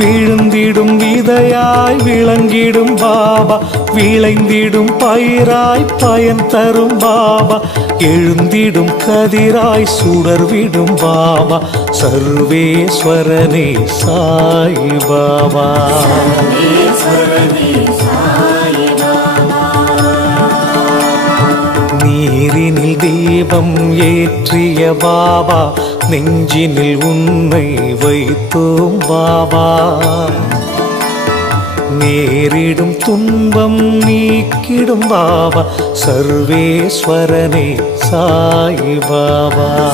விழுந்திடும் விதையாய் விளங்கிடும் பாபா. விளைந்திடும் பயிராய் பயன் தரும் பாபா. எழுந்திடும் கதிராய் சுடர்விடும் பாபா. சர்வேஸ்வரனே சாய் பாபா. நீரினில் தீபம் ஏற்றிய பாபா. நெஞ்சினில் உன்னை வைத்தோம் பாபா. நேரிடும் துன்பம் நீக்கிடும் பாபா. சர்வேஸ்வரனே சாய் பாபா.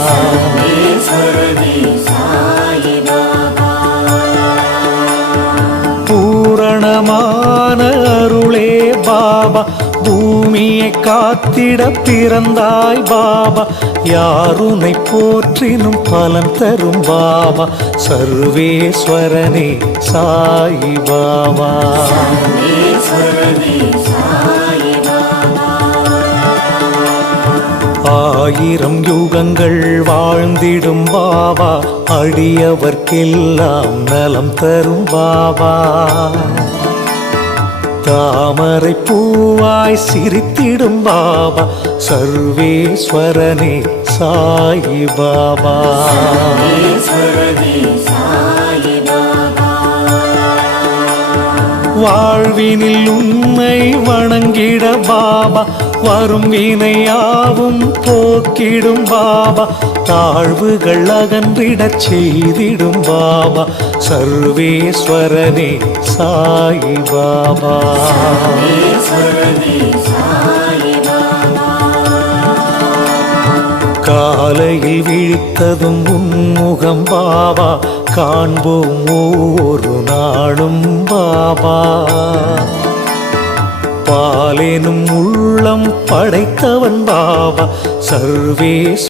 பூரணமான அருளே பாபா. பூமியை காத்திட பிறந்தாய் பாபா. யாருனை போற்றினும் பலன் தரும் பாபா. சர்வேஸ்வரனே சாய் பாபா. ஆயிரம் யுகங்கள் வாழ்ந்திடும் பாபா. அடியவர்க்கெல்லாம் நலம் தரும் பாபா. தாமரை பூவாய் சிரித்திடும் பாபா. சர்வேஸ்வரனே சாயி பாபா. வாழ்வினில் உன்னை வணங்கிட பாபா. வரும் வினையாவும் போக்கிடும் பாபா. தாழ்வுகள் அகன்றிடச் செய்திடும் பாபா. சர்வேஸ்வரனே சாயி பாபா. காலையில் விழித்ததும் உன்முகம் பாபா. காண்போம் ஒவ்வொரு நாளும் பாபா. பாலேனும் உள்ளம் படைத்தவன் பாபா. சர்வேஸ்